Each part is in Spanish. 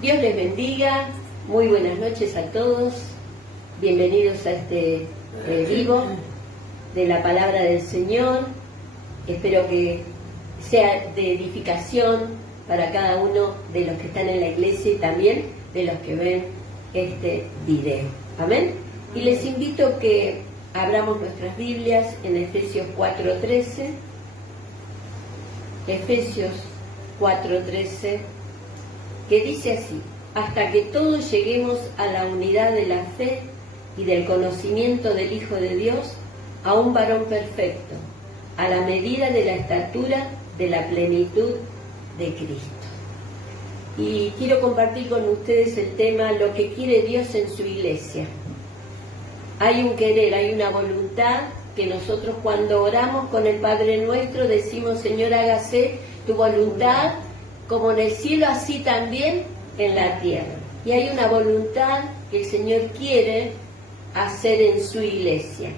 Dios les bendiga, muy buenas noches a todos, bienvenidos a este vivo de la palabra del Señor. Espero que sea de edificación para cada uno de los que están en la iglesia y también de los que ven este video. Amén. Y les invito a que abramos nuestras Biblias en Efesios 4:13. Efesios 4:13, que dice así: hasta que todos lleguemos a la unidad de la fe y del conocimiento del Hijo de Dios, a un varón perfecto, a la medida de la estatura de la plenitud de Cristo. Y quiero compartir con ustedes el tema: lo que quiere Dios en su iglesia. Hay un querer, hay una voluntad que nosotros cuando oramos con el Padre Nuestro decimos: Señor, hágase tu voluntad como en el cielo, así también en la tierra. Y hay una voluntad que el Señor quiere hacer en su iglesia.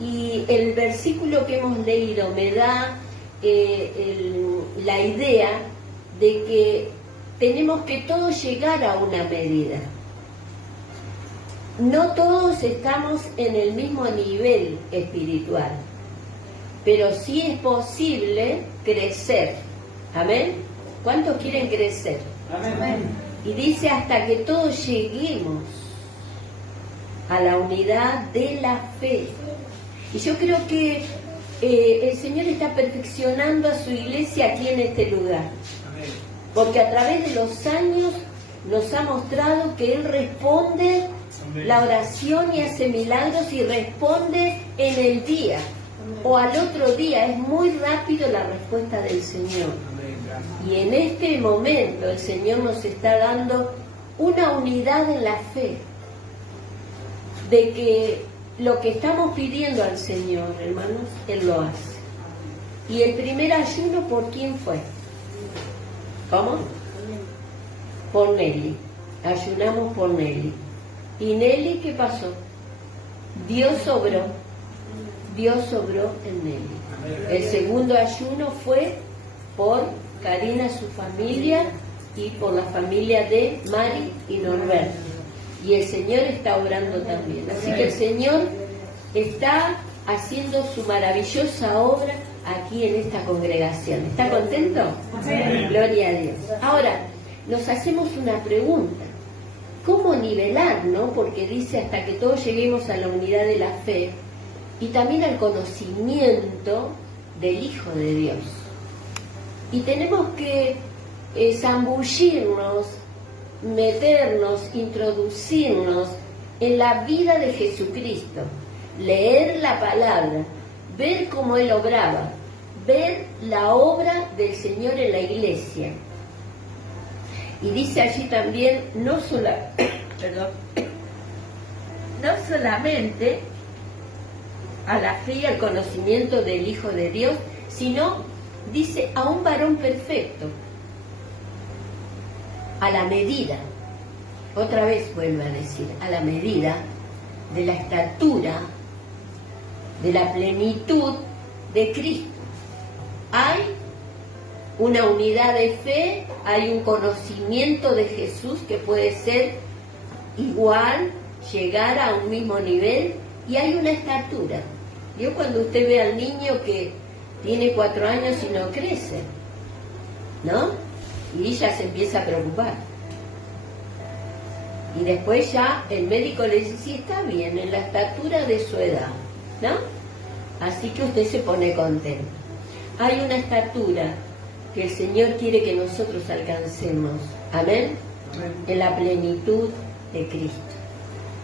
Y el versículo que hemos leído me da la idea de que tenemos que todos llegar a una medida. No todos estamos en el mismo nivel espiritual, pero sí es posible crecer. ¿Amén? ¿Cuántos quieren crecer? Amén. Y dice: hasta que todos lleguemos a la unidad de la fe. Y yo creo que el Señor está perfeccionando a su iglesia aquí en este lugar. Porque a través de los años nos ha mostrado que Él responde la oración y hace milagros y responde en el día o al otro día. Es muy rápido la respuesta del Señor. Y en este momento el Señor nos está dando una unidad en la fe, de que lo que estamos pidiendo al Señor, hermanos, Él lo hace. Y el primer ayuno, ¿por quién fue? ¿Cómo? Por Nelly. Ayunamos por Nelly. ¿Y Nelly qué pasó? Dios obró en Nelly. El segundo ayuno fue por Karina, su familia, y por la familia de Mari y Norberto. Y el Señor está obrando también. Así que el Señor está haciendo su maravillosa obra aquí en esta congregación. ¿Está contento? Amén. Gloria a Dios. Ahora, nos hacemos una pregunta. ¿Cómo nivelar, no? Porque dice: hasta que todos lleguemos a la unidad de la fe y también al conocimiento del Hijo de Dios. Y tenemos que zambullirnos, meternos, introducirnos en la vida de Jesucristo, leer la palabra, ver cómo Él obraba, ver la obra del Señor en la iglesia. Y dice allí también, no solamente a la fe y al conocimiento del Hijo de Dios, sino, dice, a un varón perfecto, a la medida, otra vez vuelvo a decir, a la medida de la estatura, de la plenitud de Cristo. Hay una unidad de fe, hay un conocimiento de Jesús que puede ser igual, llegar a un mismo nivel, y hay una estatura. Yo cuando usted ve al niño que tiene 4 años y no crece, ¿no? Y ya se empieza a preocupar. Y después ya el médico le dice: sí, está bien, en la estatura de su edad, ¿no? Así que usted se pone contento. Hay una estatura que el Señor quiere que nosotros alcancemos. ¿Amén? Amén. En la plenitud de Cristo.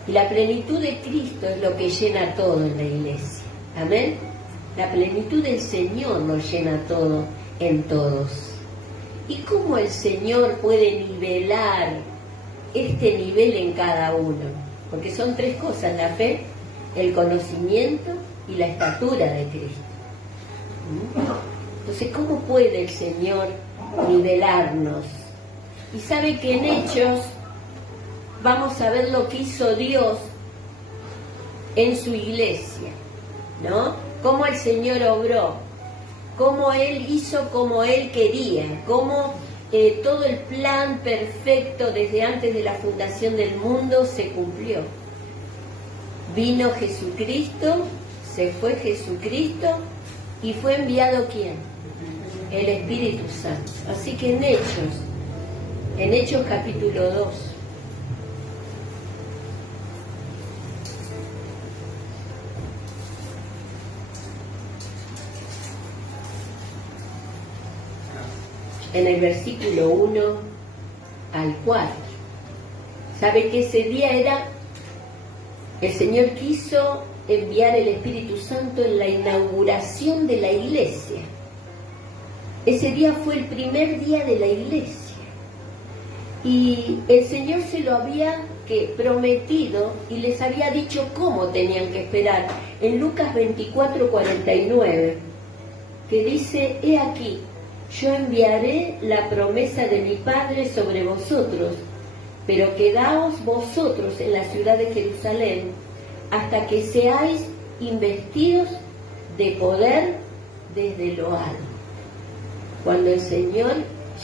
Y la plenitud de Cristo es lo que llena todo en la iglesia. ¿Amén? La plenitud del Señor lo llena todo en todos. ¿Y cómo el Señor puede nivelar este nivel en cada uno? Porque son 3 cosas: la fe, el conocimiento y la estatura de Cristo. Entonces, ¿cómo puede el Señor nivelarnos? Y sabe que en Hechos vamos a ver lo que hizo Dios en su iglesia, ¿no? Cómo el Señor obró, cómo Él hizo como Él quería, cómo todo el plan perfecto desde antes de la fundación del mundo se cumplió. Vino Jesucristo, se fue Jesucristo y fue enviado ¿quién? El Espíritu Santo. Así que en Hechos capítulo 2, en el versículo 1 al 4, sabe que ese día el Señor quiso enviar el Espíritu Santo en la inauguración de la iglesia. Ese día fue el primer día de la iglesia y el Señor se lo había prometido y les había dicho cómo tenían que esperar. En Lucas 24:49, que dice: he aquí, yo enviaré la promesa de mi Padre sobre vosotros, pero quedaos vosotros en la ciudad de Jerusalén hasta que seáis investidos de poder desde lo alto. Cuando el Señor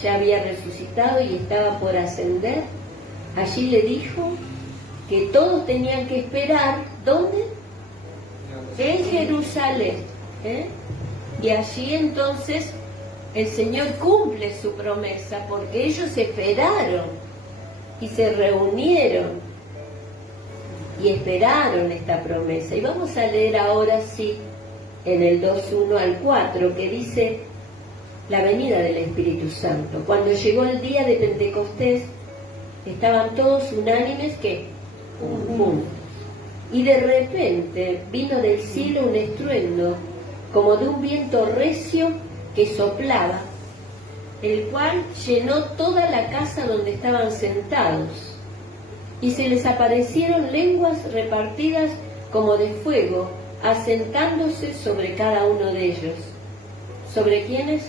ya había resucitado y estaba por ascender, allí le dijo que todos tenían que esperar, ¿dónde? En Jerusalén. Y allí entonces el Señor cumple su promesa, porque ellos esperaron y se reunieron y esperaron esta promesa. Y vamos a leer ahora sí en el 2:1 al 4, que dice la venida del Espíritu Santo. Cuando llegó el día de Pentecostés, estaban todos unánimes que juntos. Y de repente vino del cielo un estruendo, como de un viento recio que soplaba, el cual llenó toda la casa donde estaban sentados. Y se les aparecieron lenguas repartidas como de fuego, asentándose sobre cada uno de ellos. ¿Sobre quiénes?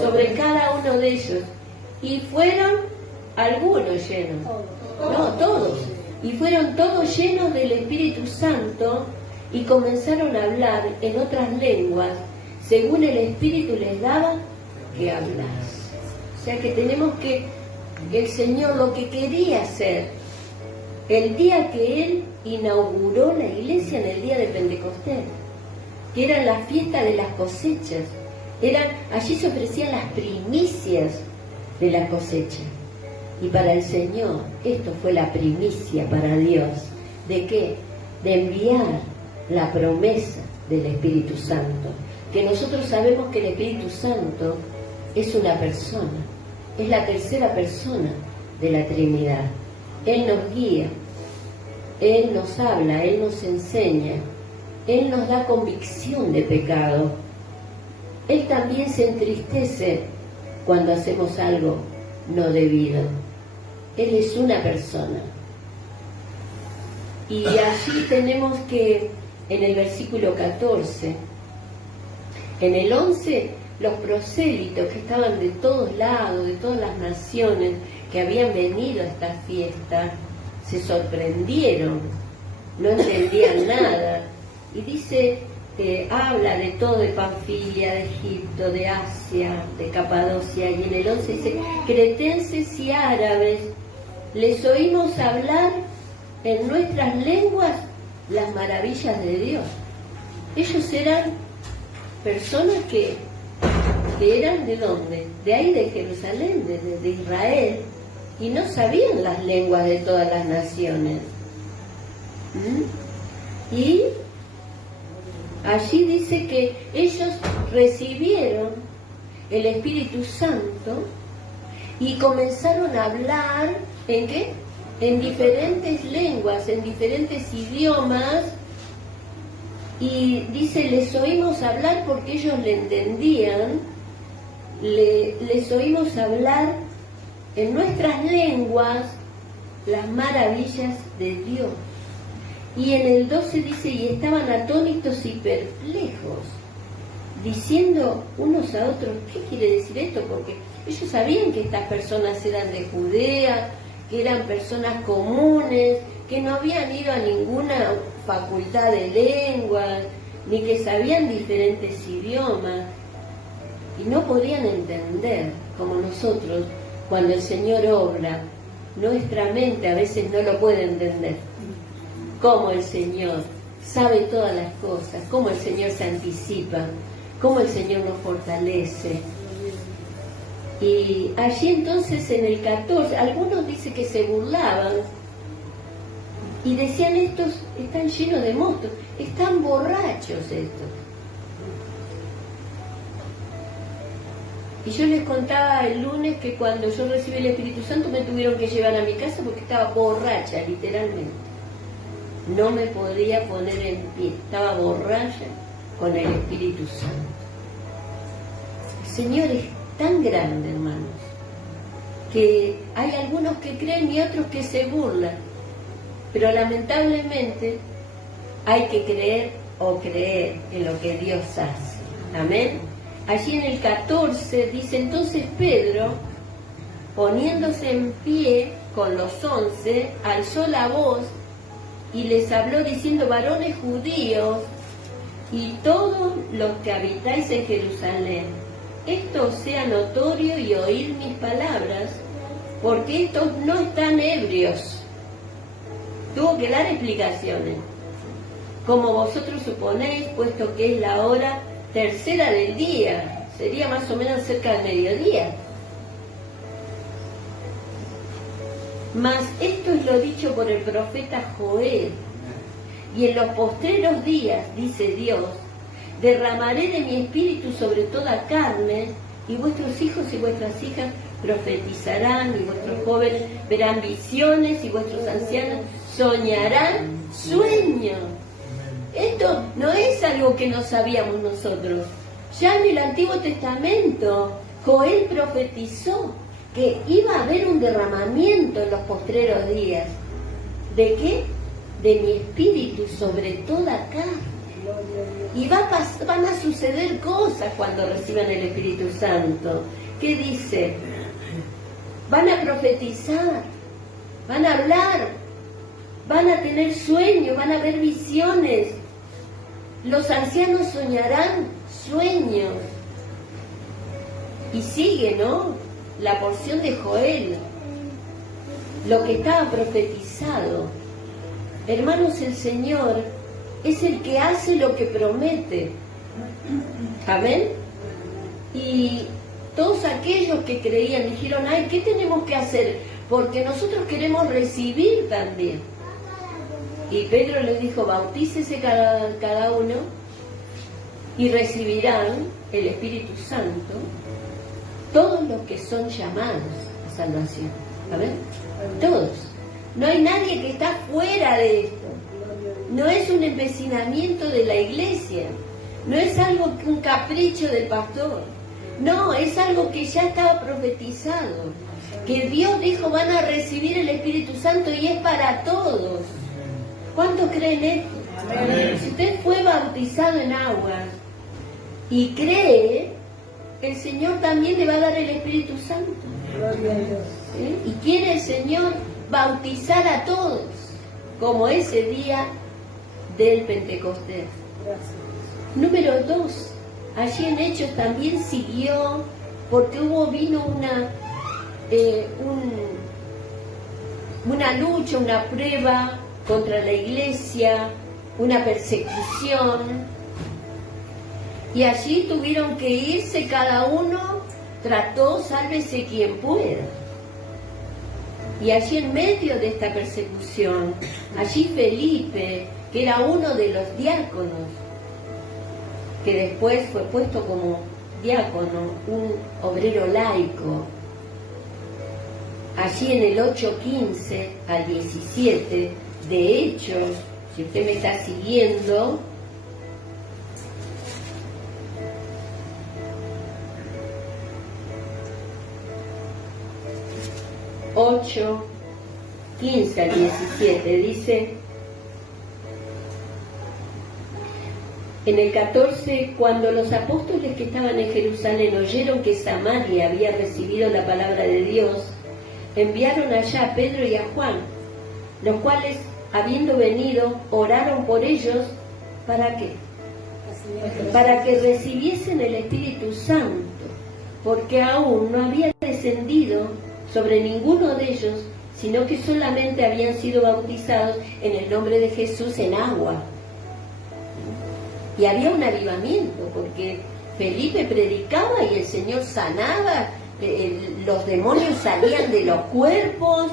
Sobre cada uno de ellos. Y fueron algunos llenos. No, todos. Y fueron todos llenos del Espíritu Santo y comenzaron a hablar en otras lenguas, según el Espíritu les daba que hablar. O sea que tenemos que, el Señor lo que quería hacer, el día que Él inauguró la iglesia, en el día de Pentecostés, que era la fiesta de las cosechas, allí se ofrecían las primicias de la cosecha. Y para el Señor, esto fue la primicia para Dios. ¿De qué? De enviar la promesa del Espíritu Santo. Que nosotros sabemos que el Espíritu Santo es una persona, es la tercera persona de la Trinidad. Él nos guía, Él nos habla, Él nos enseña, Él nos da convicción de pecado. Él también se entristece cuando hacemos algo no debido. Él es una persona. Y allí tenemos que, en el versículo 14, en el 11, los prosélitos que estaban de todos lados, de todas las naciones que habían venido a esta fiesta, se sorprendieron, no entendían nada. Y dice, habla de todo, de Panfilia, de Egipto, de Asia, de Capadocia, y en el 11 dice: cretenses y árabes, les oímos hablar en nuestras lenguas las maravillas de Dios. Ellos eran personas que eran ¿de dónde? De ahí, de Jerusalén, de Israel, y no sabían las lenguas de todas las naciones. Y allí dice que ellos recibieron el Espíritu Santo y comenzaron a hablar, ¿en qué? En diferentes lenguas, en diferentes idiomas. Y dice, les oímos hablar porque ellos le entendían, les oímos hablar en nuestras lenguas las maravillas de Dios. Y en el 12 dice, y estaban atónitos y perplejos, diciendo unos a otros, ¿qué quiere decir esto? Porque ellos sabían que estas personas eran de Judea, que eran personas comunes, que no habían ido a ninguna facultad de lenguas, ni que sabían diferentes idiomas. y no podían entender, como nosotros, cuando el Señor obra, nuestra mente a veces no lo puede entender. Cómo el Señor sabe todas las cosas, cómo el Señor se anticipa, cómo el Señor nos fortalece. Y allí entonces en el 14, algunos dicen que se burlaban y decían: estos están llenos de monstruos, están borrachos estos. Y yo les contaba el lunes que cuando yo recibí el Espíritu Santo me tuvieron que llevar a mi casa porque estaba borracha, literalmente. No me podía poner en pie, estaba borracha con el Espíritu Santo. El Señor es tan grande, hermanos, que hay algunos que creen y otros que se burlan, pero lamentablemente hay que creer o creer en lo que Dios hace. Amén. Allí en el 14 dice: entonces Pedro, poniéndose en pie con los 11, alzó la voz y les habló diciendo: varones judíos y todos los que habitáis en Jerusalén, esto os sea notorio y oíd mis palabras, porque estos no están ebrios. Tuvo que dar explicaciones. Como vosotros suponéis, puesto que es la hora tercera del día, sería más o menos cerca del mediodía. Mas esto es lo dicho por el profeta Joel: y en los postreros días, dice Dios, derramaré de mi espíritu sobre toda carne, y vuestros hijos y vuestras hijas profetizarán, y vuestros jóvenes verán visiones, y vuestros ancianos soñarán sueños. Esto no es algo que no sabíamos nosotros. Ya en el Antiguo Testamento, Joel profetizó que iba a haber un derramamiento en los postreros días. ¿De qué? De mi espíritu sobre toda carne. Y van a suceder cosas cuando reciban el Espíritu Santo. ¿Qué dice? Van a profetizar, van a hablar, van a tener sueños, van a ver visiones. Los ancianos soñarán sueños. Y sigue, ¿no?, la porción de Joel, lo que estaba profetizado. Hermanos, el Señor es el que hace lo que promete. Amén. Y todos aquellos que creían dijeron: ay, ¿qué tenemos que hacer? Porque nosotros queremos recibir también. Y Pedro les dijo: bautícese cada uno y recibirán el Espíritu Santo todos los que son llamados a salvación. ¿Amén? Todos. No hay nadie que está fuera de esto. No es un empecinamiento de la iglesia. No es algo, un capricho del pastor. No, es algo que ya estaba profetizado. Que Dios dijo: van a recibir el Espíritu Santo, y es para todos. ¿Cuántos creen esto? Amén. Si usted fue bautizado en agua y cree, el Señor también le va a dar el Espíritu Santo. Gloria a Dios. Y quiere el Señor bautizar a todos, como ese día del Pentecostés. Gracias. Número 2, allí en Hechos también siguió, porque vino una lucha, una prueba contra la iglesia, una persecución. Y allí tuvieron que irse cada uno, trató, sálvese quien pueda. Y allí en medio de esta persecución, allí Felipe, que era uno de los diáconos, que después fue puesto como diácono, un obrero laico, allí en el 8:15 al 17 de Hechos, si usted me está siguiendo, ...8, 15 al 17, dice... En el 14, cuando los apóstoles que estaban en Jerusalén oyeron que Samaria había recibido la palabra de Dios, enviaron allá a Pedro y a Juan, los cuales, habiendo venido, oraron por ellos. ¿Para qué? Para que recibiesen el Espíritu Santo. porque aún no había descendido sobre ninguno de ellos, sino que solamente habían sido bautizados en el nombre de Jesús en agua. Y había un avivamiento, porque Felipe predicaba y el Señor sanaba, los demonios salían de los cuerpos,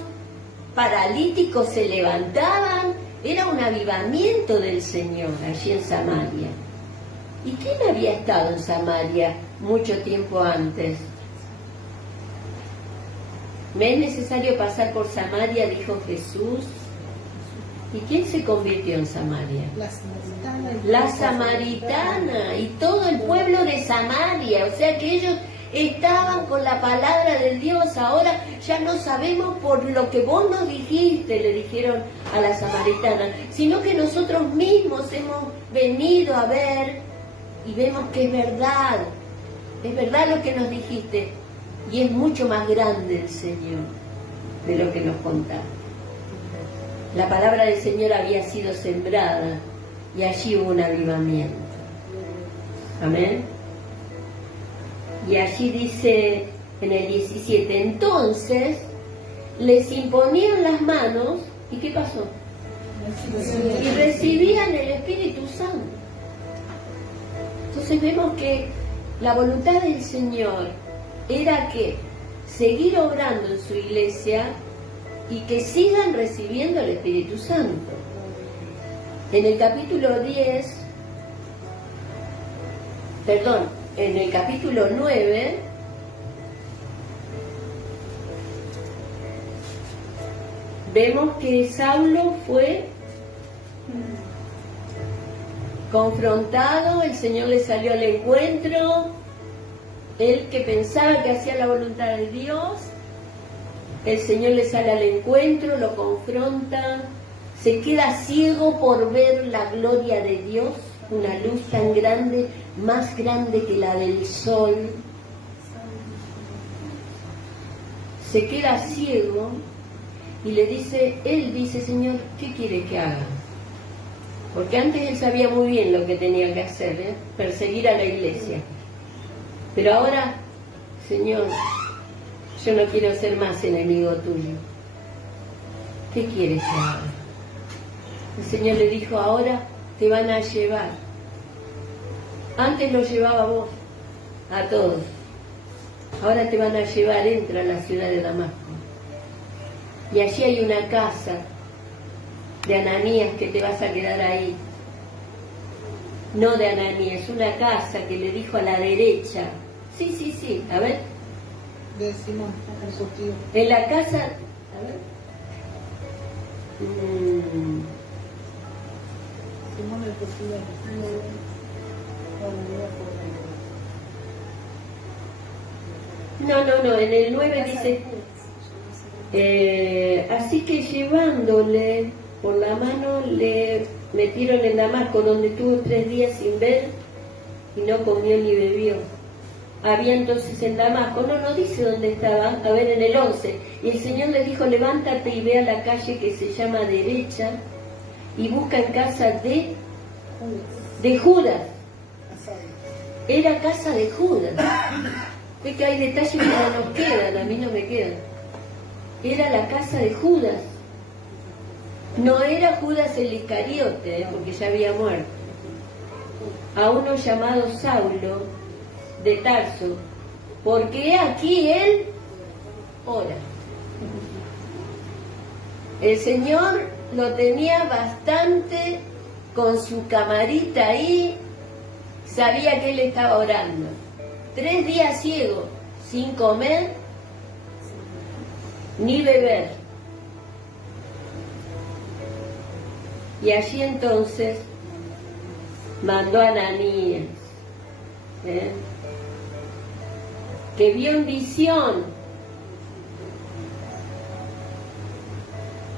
paralíticos se levantaban, era un avivamiento del Señor allí en Samaria. ¿Y quién había estado en Samaria mucho tiempo antes? ¿Me es necesario pasar por Samaria?, dijo Jesús. ¿Y quién se convirtió en Samaria? La samaritana y todo el pueblo de Samaria. O sea que ellos estaban con la palabra de Dios. Ahora ya no sabemos por lo que vos nos dijiste, le dijeron a la samaritana, sino que nosotros mismos hemos venido a ver y vemos que es verdad lo que nos dijiste, y es mucho más grande el Señor de lo que nos contaste. La palabra del Señor había sido sembrada y allí hubo un avivamiento. Amén. Y allí dice en el 17, entonces les imponían las manos, ¿y qué pasó? Y recibían el Espíritu Santo. Entonces vemos que la voluntad del Señor era que seguir obrando en su iglesia y que sigan recibiendo el Espíritu Santo. En el capítulo 10, en el capítulo 9, vemos que Saulo fue confrontado, el Señor le salió al encuentro, él que pensaba que hacía la voluntad de Dios, el Señor le sale al encuentro, lo confronta, se queda ciego por ver la gloria de Dios, una luz tan grande, más grande que la del sol. Se queda ciego y él dice, Señor, ¿qué quiere que haga? Porque antes él sabía muy bien lo que tenía que hacer, perseguir a la iglesia. Pero ahora, Señor, yo no quiero ser más enemigo tuyo. ¿Qué quieres que haga? El Señor le dijo, ahora te van a llevar. Antes lo llevaba vos, a todos. Ahora te van a llevar, entra a la ciudad de Damasco. Y allí hay una casa de Ananías que te vas a quedar ahí. No de Ananías, una casa que le dijo a la derecha. Sí, a ver. De Simón, su tío. En la casa, a ver. Simón el tío. No, en el 9 dice, así que llevándole por la mano le metieron en Damasco, donde estuvo 3 días sin ver y no comió ni bebió. Había entonces en Damasco, no dice dónde estaba, a ver, en el 11, y el Señor le dijo, levántate y ve a la calle que se llama Derecha y busca en casa de Judas. Era casa de Judas. Es que hay detalles que no nos quedan, a mí no me quedan. Era la casa de Judas. No era Judas el Iscariote, porque ya había muerto. A uno llamado Saulo de Tarso, porque aquí él ora. El Señor lo tenía bastante con su camarita ahí, sabía que él estaba orando. 3 días ciego, sin comer ni beber. Y allí entonces mandó a Ananías, que vio en visión.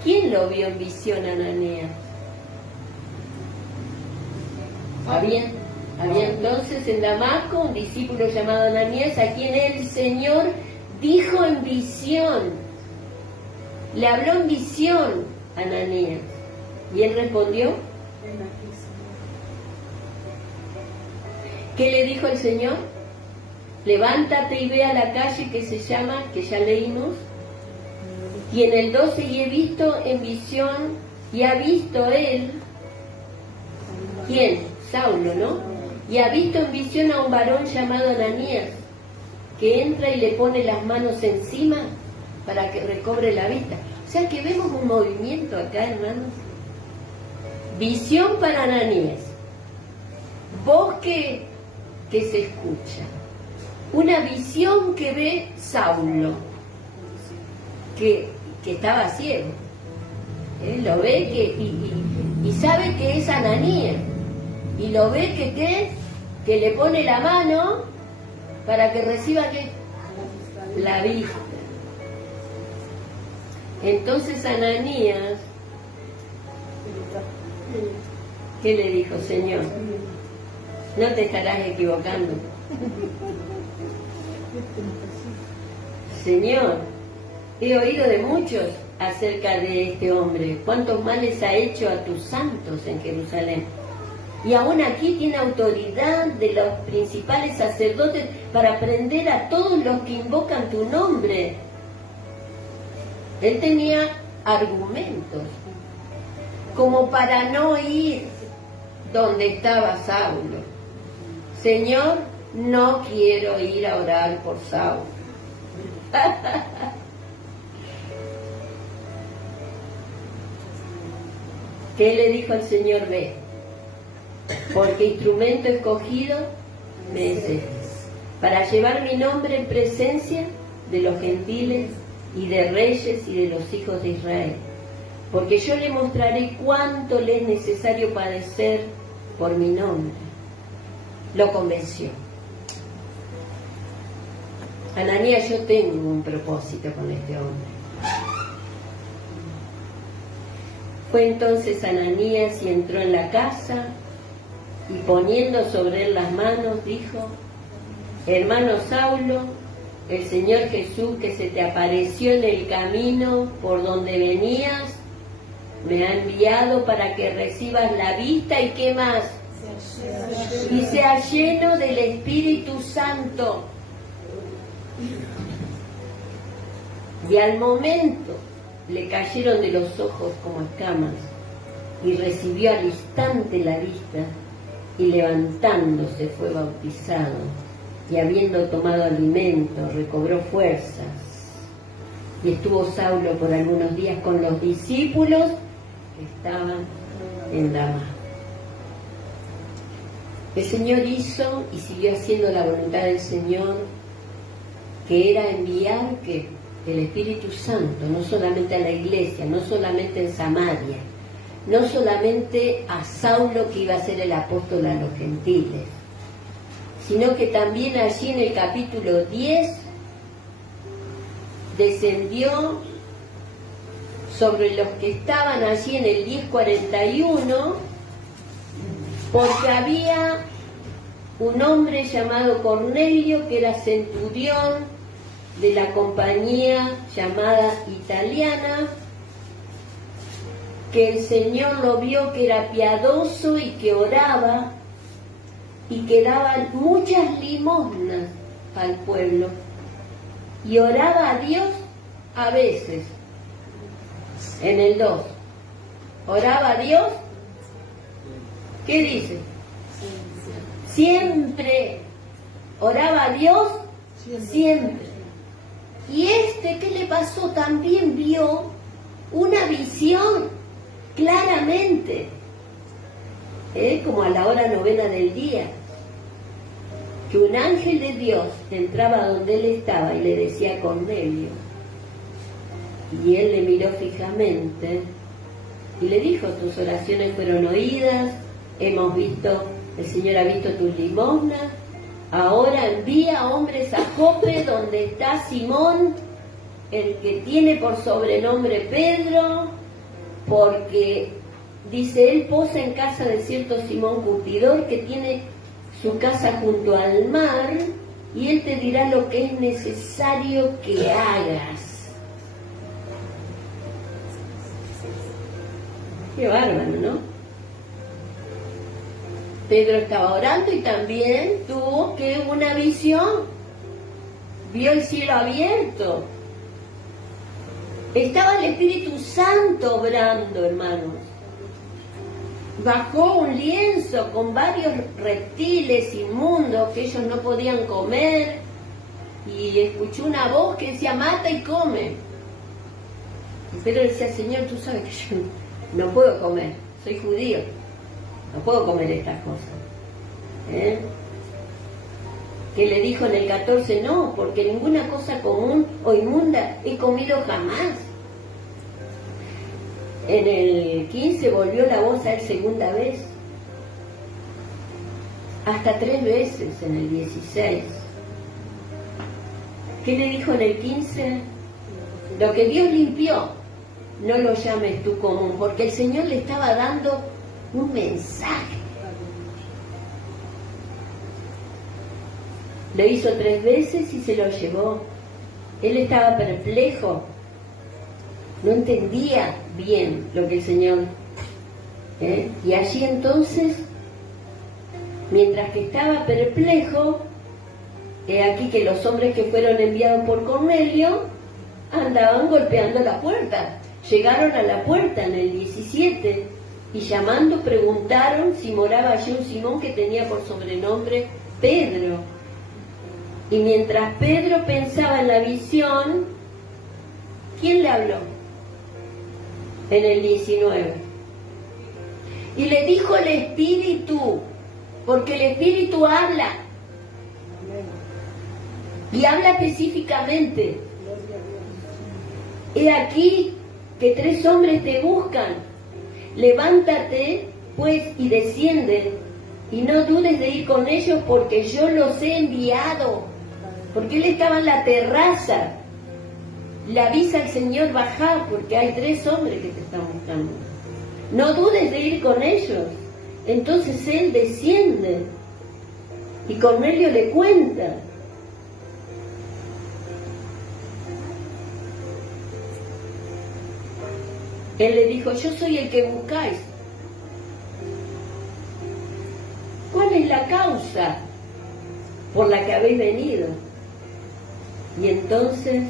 ¿Quién lo vio en visión, Ananías? Había entonces en Damasco un discípulo llamado Ananías, a quien el Señor dijo en visión, le habló en visión a Ananías, y él respondió, ¿qué le dijo el Señor? levántate y ve a la calle que se llama, que ya leímos, y en el 12, y he visto en visión, y ha visto él, ¿quién? Saulo, ¿no? Y ha visto en visión a un varón llamado Ananías, que entra y le pone las manos encima para que recobre la vista. O sea que vemos un movimiento acá, hermanos. Visión para Ananías, voz que se escucha, una visión que ve Saulo, que estaba ciego. Él lo ve y sabe que es Ananías, y lo ve que le pone la mano para que reciba la vista. Entonces Ananías, ¿qué le dijo? Señor, no te estarás equivocando. Señor, he oído de muchos acerca de este hombre, cuántos males ha hecho a tus santos en Jerusalén. Y aún aquí tiene autoridad de los principales sacerdotes para prender a todos los que invocan tu nombre. Él tenía argumentos como para no ir donde estaba Saulo. Señor, no quiero ir a orar por Saulo. ¿Qué le dijo el Señor? Ve, porque instrumento escogido me es este, para llevar mi nombre en presencia de los gentiles y de reyes y de los hijos de Israel, porque yo le mostraré cuánto le es necesario padecer por mi nombre. Lo convenció. Ananías, yo tengo un propósito con este hombre. Fue entonces Ananías y entró en la casa, y poniendo sobre él las manos, dijo: hermano Saulo, el Señor Jesús, que se te apareció en el camino por donde venías, me ha enviado para que recibas la vista. ¿Y qué más? Y sea lleno del Espíritu Santo. Y al momento le cayeron de los ojos como escamas, y recibió al instante la vista, y levantándose fue bautizado, y habiendo tomado alimento recobró fuerzas. Y estuvo Saulo por algunos días con los discípulos que estaban en Damasco. El Señor hizo y siguió haciendo la voluntad del Señor, que era enviar el Espíritu Santo, no solamente a la iglesia, no solamente en Samaria, no solamente a Saulo, que iba a ser el apóstol a los gentiles, sino que también allí en el capítulo 10 descendió sobre los que estaban allí en el 10:41, porque había un hombre llamado Cornelio, que era centurión de la compañía llamada italiana, que el Señor lo vio que era piadoso y que oraba y que daba muchas limosnas al pueblo, y oraba a Dios a veces. En el 2, oraba a Dios, ¿qué dice? Siempre. Oraba a Dios siempre. Y ¿qué le pasó? También vio una visión claramente, como a la hora 9 del día, que un ángel de Dios entraba donde él estaba y le decía: Cornelio. Y él le miró fijamente y le dijo: tus oraciones fueron oídas, el Señor ha visto tus limosnas, ahora envía hombres a Jope, donde está Simón, el que tiene por sobrenombre Pedro, porque, dice, él posa en casa de cierto Simón curtidor, que tiene su casa junto al mar, y él te dirá lo que es necesario que hagas. Qué bárbaro, ¿no? Pedro estaba orando y también tuvo una visión vio el cielo abierto. Estaba el Espíritu Santo obrando, hermanos. Bajó un lienzo con varios reptiles inmundos que ellos no podían comer, y escuchó una voz que decía, mata y come. Pero él decía, Señor, tú sabes que yo no puedo comer, soy judío, no puedo comer estas cosas. Que le dijo en el 14, no, porque ninguna cosa común o inmunda he comido jamás. En el 15 volvió la voz a él segunda vez, hasta 3 veces en el 16. ¿Qué le dijo en el 15? Lo que Dios limpió, no lo llames tú común, porque el Señor le estaba dando un mensaje. Lo hizo 3 veces y se lo llevó. Él estaba perplejo, no entendía bien lo que el Señor... Y allí entonces, mientras que estaba perplejo, he aquí que los hombres que fueron enviados por Cornelio andaban golpeando la puerta. Llegaron a la puerta en el 17 y llamando preguntaron si moraba allí un Simón que tenía por sobrenombre Pedro. Y mientras Pedro pensaba en la visión, ¿quién le habló? En el 19. Y le dijo el Espíritu, porque el Espíritu habla. Y habla específicamente. He aquí que 3 hombres te buscan. Levántate, pues, y desciende. Y no dudes de ir con ellos, porque yo los he enviado. Porque él estaba en la terraza. Le avisa al Señor, bajar, porque hay 3 hombres que te están buscando. No dudes de ir con ellos. Entonces él desciende. Y Cornelio le cuenta. Él le dijo, yo soy el que buscáis. ¿Cuál es la causa por la que habéis venido? Y entonces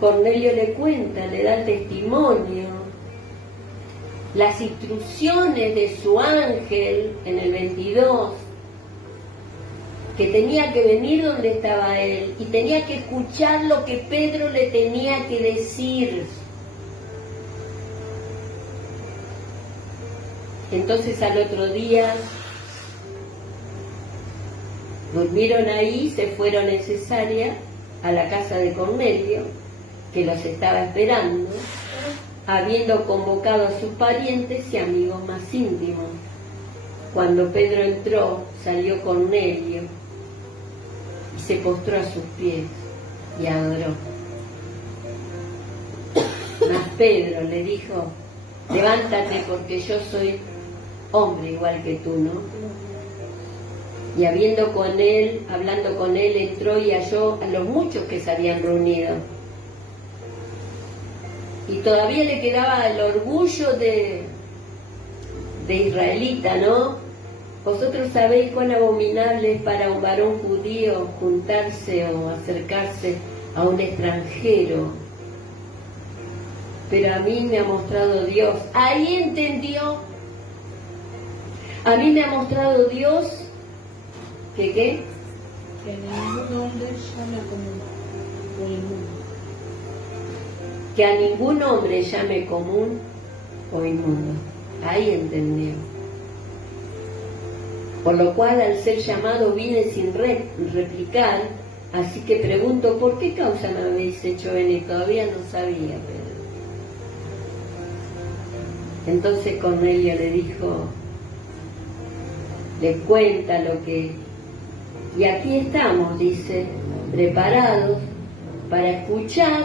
Cornelio le cuenta, le da el testimonio, las instrucciones de su ángel en el 22, que tenía que venir donde estaba él y tenía que escuchar lo que Pedro le tenía que decir. Entonces al otro día durmieron ahí, se fueron en Cesarea a la casa de Cornelio, que los estaba esperando, habiendo convocado a sus parientes y amigos más íntimos. Cuando Pedro entró, salió Cornelio y se postró a sus pies y adoró. Mas Pedro le dijo, levántate porque yo soy hombre igual que tú, ¿no? Y hablando con él, entró y halló a los muchos que se habían reunido. Y todavía le quedaba el orgullo de israelita, ¿no? Vosotros sabéis cuán abominable es para un varón judío juntarse o acercarse a un extranjero. Pero a mí me ha mostrado Dios. Ahí entendió. A mí me ha mostrado Dios que ¿qué? Que ningún hombre llame común o inmundo. Que a ningún hombre llame común o inmundo. Ahí entendió. Por lo cual, al ser llamado, vine sin replicar, así que pregunto, ¿por qué causa me habéis hecho venir? Todavía no sabía, Pedro. Entonces Cornelio le dijo, le cuenta lo que... Y aquí estamos, dice, preparados para escuchar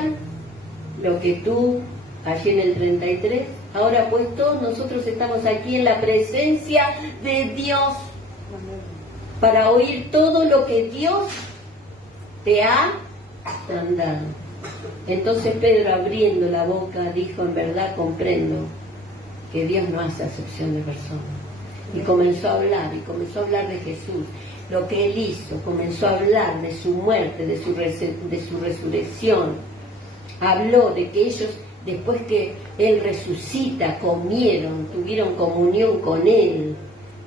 lo que tú, allí en el 33, ahora pues todos nosotros estamos aquí en la presencia de Dios para oír todo lo que Dios te ha mandado. Entonces Pedro, abriendo la boca, dijo, en verdad comprendo que Dios no hace acepción de personas. Y comenzó a hablar de Jesús. lo que él hizo, comenzó a hablar de su muerte, de su resurrección. Habló de que ellos, después que él resucita, comieron, tuvieron comunión con él.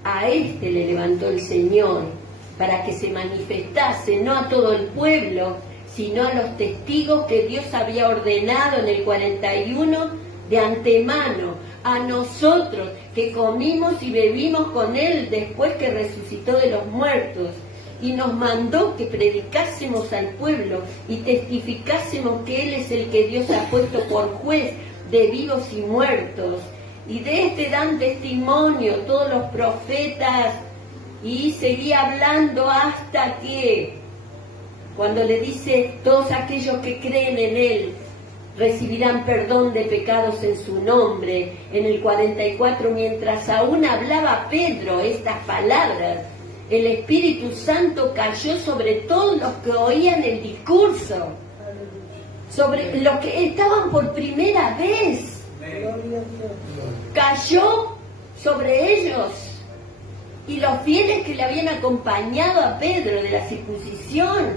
A este le levantó el Señor para que se manifestase no a todo el pueblo, sino a los testigos que Dios había ordenado en el 41 de antemano, a nosotros que comimos y bebimos con él después que resucitó de los muertos, y nos mandó que predicásemos al pueblo y testificásemos que él es el que Dios ha puesto por juez de vivos y muertos. Y de este dan testimonio todos los profetas. Y seguía hablando hasta que, cuando le dice, todos aquellos que creen en él recibirán perdón de pecados en su nombre. En el 44, mientras aún hablaba Pedro estas palabras, el Espíritu Santo cayó sobre todos los que oían el discurso, sobre los que estaban por primera vez. Cayó sobre ellos, y los fieles que le habían acompañado a Pedro de la circuncisión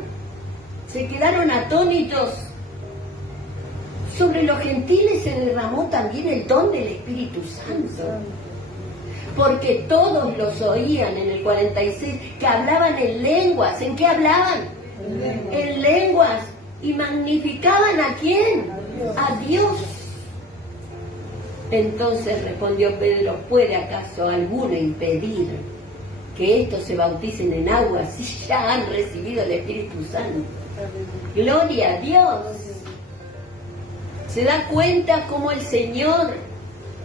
se quedaron atónitos. Sobre los gentiles se derramó también el don del Espíritu Santo, porque todos los oían en el 46, que hablaban en lenguas. ¿En qué hablaban? En lenguas. ¿Y magnificaban a quién? A Dios. Entonces respondió Pedro, ¿puede acaso alguno impedir que estos se bauticen en agua si ya han recibido el Espíritu Santo? Gloria a Dios. ¿Se da cuenta cómo el Señor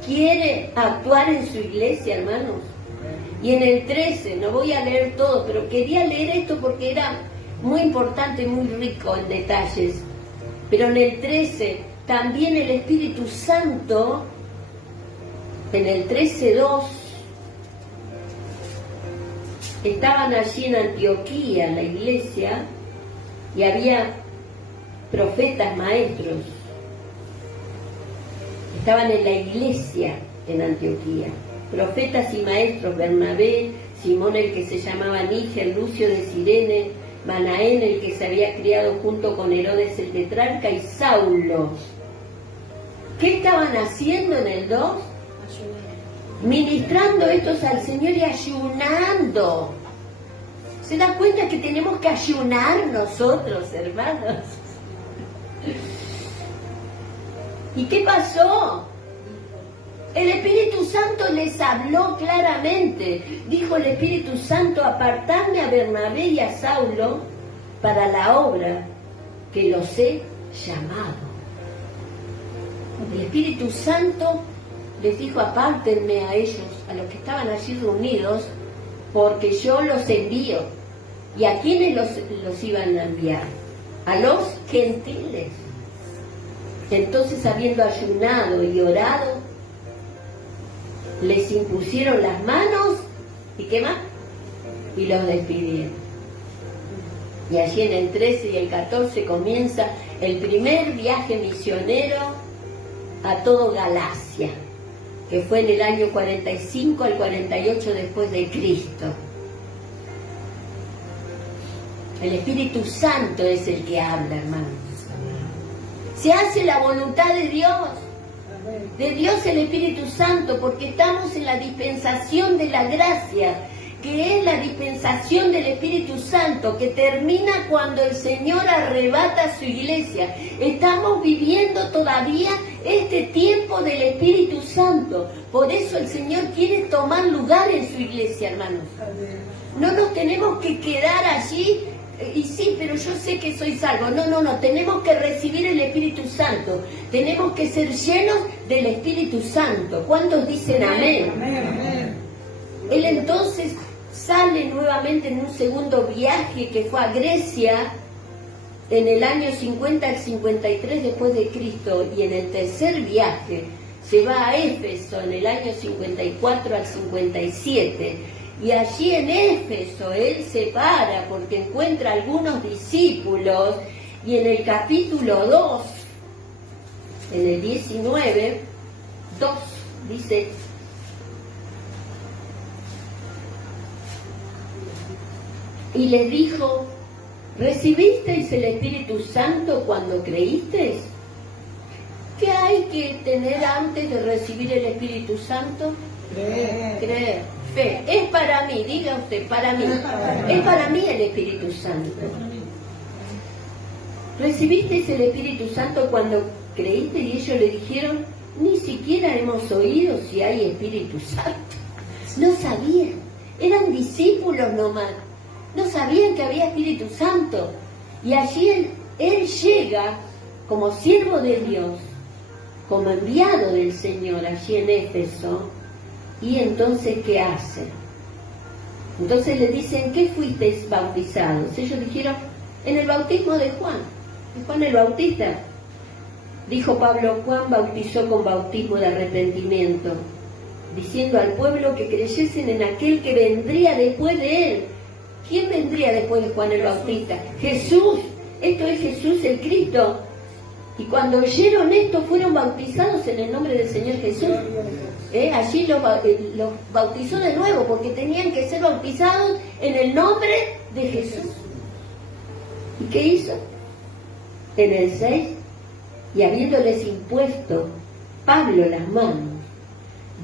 quiere actuar en su iglesia, hermanos? Y en el 13, no voy a leer todo, pero quería leer esto porque era muy importante, muy rico en detalles. Pero en el 13, también el Espíritu Santo, en el 13:2, estaban allí en Antioquía, la iglesia, y había profetas maestros. Estaban en la iglesia en Antioquía, profetas y maestros: Bernabé, Simón el que se llamaba Níger, Lucio de Cirene, Manaén el que se había criado junto con Herodes el tetrarca, y Saulo. ¿Qué estaban haciendo en el 2? Ministrando estos al Señor y ayunando. ¿Se da cuenta que tenemos que ayunar nosotros, hermanos? ¿Y qué pasó? El Espíritu Santo les habló claramente. Dijo el Espíritu Santo: apartadme a Bernabé y a Saulo para la obra que los he llamado. El Espíritu Santo les dijo: apártenme a ellos, a los que estaban allí reunidos, porque yo los envío. ¿Y a quiénes los iban a enviar? A los gentiles. Entonces, habiendo ayunado y orado, les impusieron las manos, ¿y qué más? Y los despidieron. Y allí en el 13 y el 14 comienza el primer viaje misionero a todo Galacia, que fue en el año 45 al 48 después de Cristo. El Espíritu Santo es el que habla, hermanos. Se hace la voluntad de Dios el Espíritu Santo, porque estamos en la dispensación de la gracia, que es la dispensación del Espíritu Santo, que termina cuando el Señor arrebata a su iglesia. Estamos viviendo todavía este tiempo del Espíritu Santo. Por eso el Señor quiere tomar lugar en su iglesia, hermanos. No nos tenemos que quedar allí. Y sí, pero yo sé que soy salvo. No, tenemos que recibir el Espíritu Santo. Tenemos que ser llenos del Espíritu Santo. ¿Cuántos dicen amén? Amén. Él entonces sale nuevamente en un segundo viaje que fue a Grecia en el año 50 al 53 después de Cristo, y en el tercer viaje se va a Éfeso en el año 54 al 57. Y allí en Éfeso él se para porque encuentra algunos discípulos, y en el capítulo 2, en el 19, 2, dice: y les dijo: ¿recibisteis el Espíritu Santo cuando creísteis? ¿Qué hay que tener antes de recibir el Espíritu Santo? Creer. Fe. Es para mí, diga usted, para mí. Es para mí el Espíritu Santo. ¿Recibisteis el Espíritu Santo cuando creíste? Y ellos le dijeron: ni siquiera hemos oído si hay Espíritu Santo. No sabían, eran discípulos nomás, no sabían que había Espíritu Santo. Y allí él llega como siervo de Dios, como enviado del Señor allí en Éfeso. Y entonces, ¿qué hace? Entonces le dicen: ¿qué fuisteis bautizados? Ellos dijeron: en el bautismo de Juan el Bautista. Dijo Pablo: Juan bautizó con bautismo de arrepentimiento, diciendo al pueblo que creyesen en aquel que vendría después de él. ¿Quién vendría después de Juan el Bautista? Jesús. Esto es Jesús el Cristo. Y cuando oyeron esto, fueron bautizados en el nombre del Señor Jesús. Allí los bautizó de nuevo, porque tenían que ser bautizados en el nombre de Jesús. ¿Y qué hizo? En el 6, y habiéndoles impuesto Pablo las manos,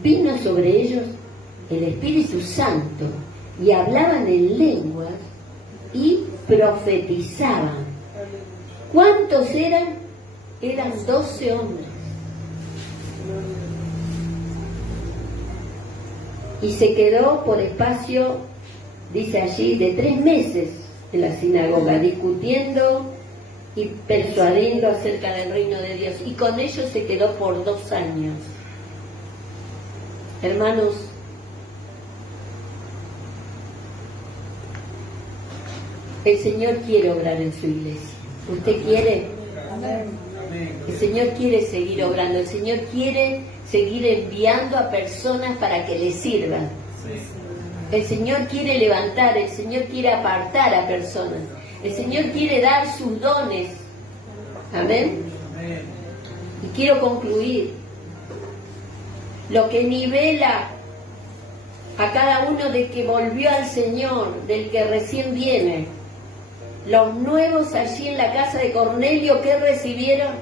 vino sobre ellos el Espíritu Santo, y hablaban en lenguas y profetizaban. ¿Cuántos eran? Eran 12 hombres. Y se quedó por espacio, dice allí, de 3 meses en la sinagoga, discutiendo y persuadiendo acerca del reino de Dios. Y con ellos se quedó por 2 años. Hermanos, el Señor quiere obrar en su iglesia. ¿Usted quiere? El Señor quiere seguir obrando. El Señor quiere seguir enviando a personas para que le sirvan. El Señor quiere levantar, el Señor quiere apartar a personas. El Señor quiere dar sus dones. Amén. Y quiero concluir. Lo que nivela a cada uno de que volvió al Señor, del que recién viene. Los nuevos allí en la casa de Cornelio, ¿qué recibieron?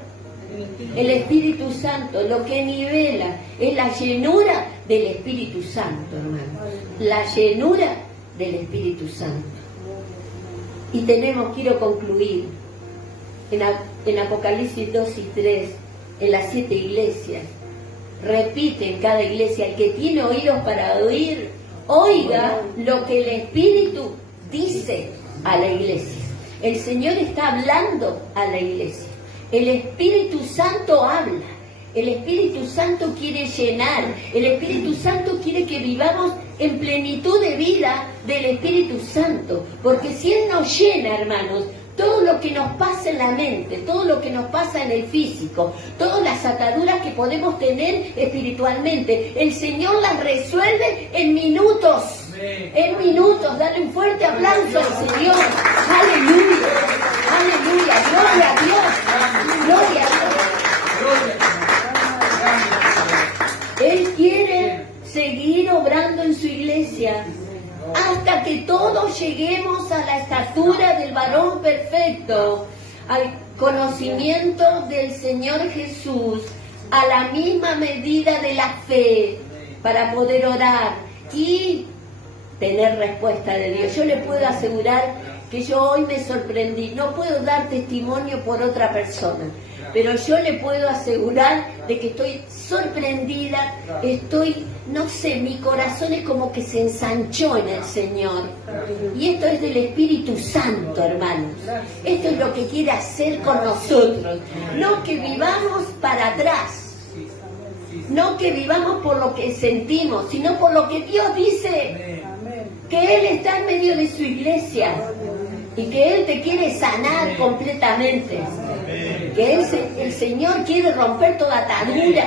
El Espíritu Santo. Lo que nivela es la llenura del Espíritu Santo, hermano. La llenura del Espíritu Santo. Y quiero concluir, en Apocalipsis 2 y 3, en las 7 iglesias, repite en cada iglesia: el que tiene oídos para oír, oiga lo que el Espíritu dice a la iglesia. El Señor está hablando a la iglesia. El Espíritu Santo habla. El Espíritu Santo quiere llenar. El Espíritu Santo quiere que vivamos en plenitud de vida del Espíritu Santo. Porque si Él nos llena, hermanos, todo lo que nos pasa en la mente, todo lo que nos pasa en el físico, todas las ataduras que podemos tener espiritualmente, el Señor las resuelve en minutos. En minutos. Dale un fuerte aplauso al Señor. Aleluya. Aleluya. Gloria a Dios. Gloria a Dios. Él quiere seguir obrando en su iglesia hasta que todos lleguemos a la estatura del varón perfecto, al conocimiento del Señor Jesús, a la misma medida de la fe, para poder orar y tener respuesta de Dios. Yo le puedo asegurar que yo hoy me sorprendí. No puedo dar testimonio por otra persona, pero yo le puedo asegurar de que estoy sorprendida, no sé, mi corazón es como que se ensanchó en el Señor. Y esto es del Espíritu Santo, hermanos. Esto es lo que quiere hacer con nosotros. No que vivamos para atrás, no que vivamos por lo que sentimos, sino por lo que Dios dice. Que Él está en medio de su iglesia y que Él te quiere sanar completamente. Que el Señor quiere romper toda atadura.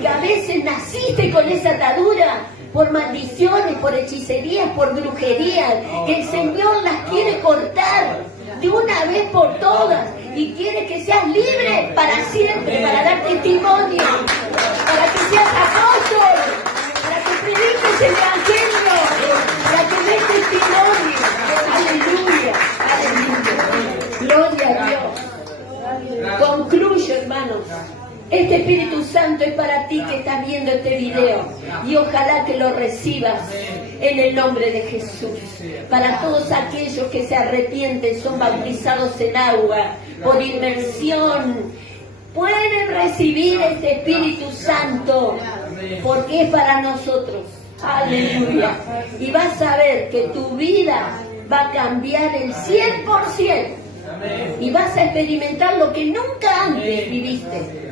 Que a veces naciste con esa atadura por maldiciones, por hechicerías, por brujerías. Que el Señor las quiere cortar de una vez por todas y quiere que seas libre para siempre, para dar testimonio, para que seas apóstol, para que prediques el Evangelio, para que des testimonio. Este Espíritu Santo es para ti que estás viendo este video y ojalá que lo recibas en el nombre de Jesús. Para todos aquellos que se arrepienten, son bautizados en agua por inmersión, pueden recibir este Espíritu Santo porque es para nosotros. Aleluya. Y vas a ver que tu vida va a cambiar el 100% y vas a experimentar lo que nunca antes viviste.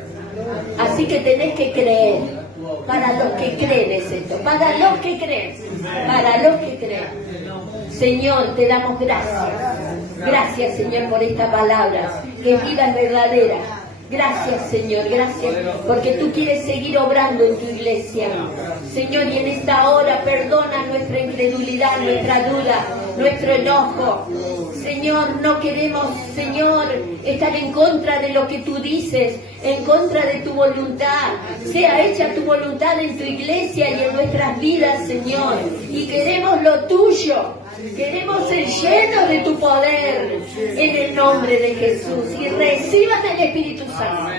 Así que tenés que creer. Para los que creen es esto. Para los que creen. Para los que creen. Señor, te damos gracias. Gracias, Señor, por esta palabra que es vida verdadera. Gracias, Señor, gracias, porque tú quieres seguir obrando en tu iglesia. Señor, y en esta hora perdona nuestra incredulidad, nuestra duda, nuestro enojo. Señor, no queremos, Señor, estar en contra de lo que tú dices, en contra de tu voluntad. Sea hecha tu voluntad en tu iglesia y en nuestras vidas, Señor. Y queremos lo tuyo. Queremos ser llenos de tu poder en el nombre de Jesús. Y reciban el Espíritu Santo.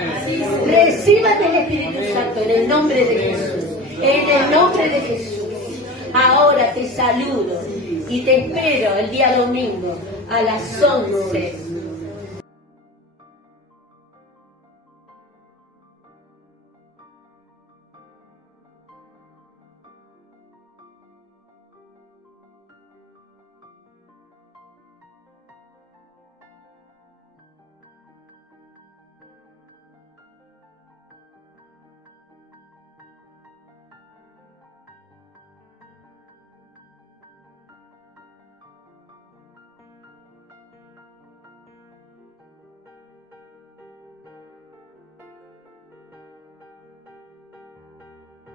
Reciban el Espíritu Santo en el nombre de Jesús. En el nombre de Jesús. Ahora te saludo y te espero el día domingo a las 11